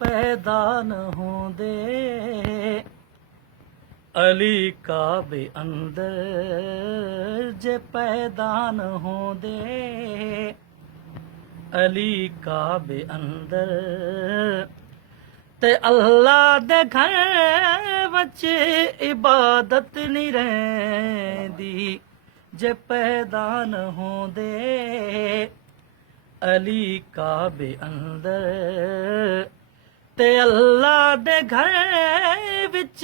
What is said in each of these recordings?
पैदा न होंदे अली काबे अंदर जे पैदा न होंदे अली काबे अंदर ते अल्लाह दे घर वच इबादत नहीं रहंदी जे पैदा न होंदे अली काबे अंदर ते अल्लाह दे घर विच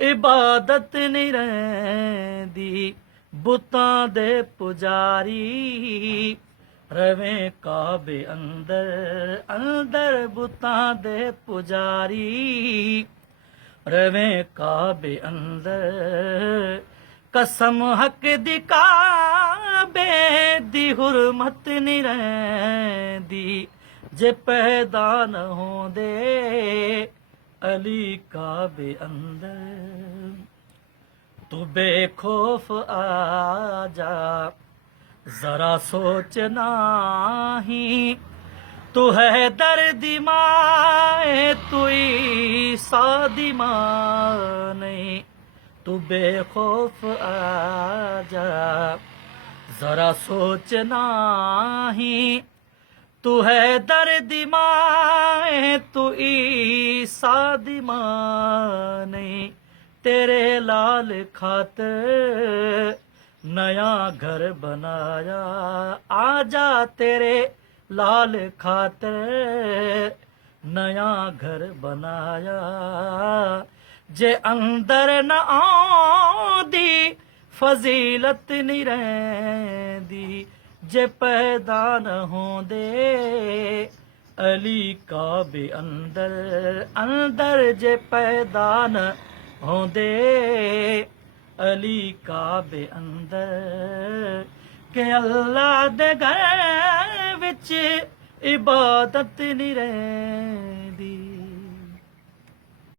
इबादत नहीं रहंदी बुतां दे पुजारी रवें काबे अंदर अंदर बुतां दे पुजारी रवें काबे अंदर कसम हक दी काबे दी हुरमत नहीं रहंदी जे पैदा न होंदे अली काबे अंदर तू बेखौफ आ जा जरा सोचना ही तू है दर्दी माए तू सादी माँ नहीं तू बेखौफ आ जा जरा सोचना ही तू है दर्दी माए तू सादी माँ नहीं तेरे लाल खातर नया घर बनाया आजा तेरे लाल खातर नया घर बनाया जे अंदर न आंदी फजीलत नहीं रहंदी जे पैदा न होंदे अली काबे अंदर अंदर जे पैदा न होंदे अली काबे अंदर के अल्लाह दे घर विच इबादत नहीं रहंदी।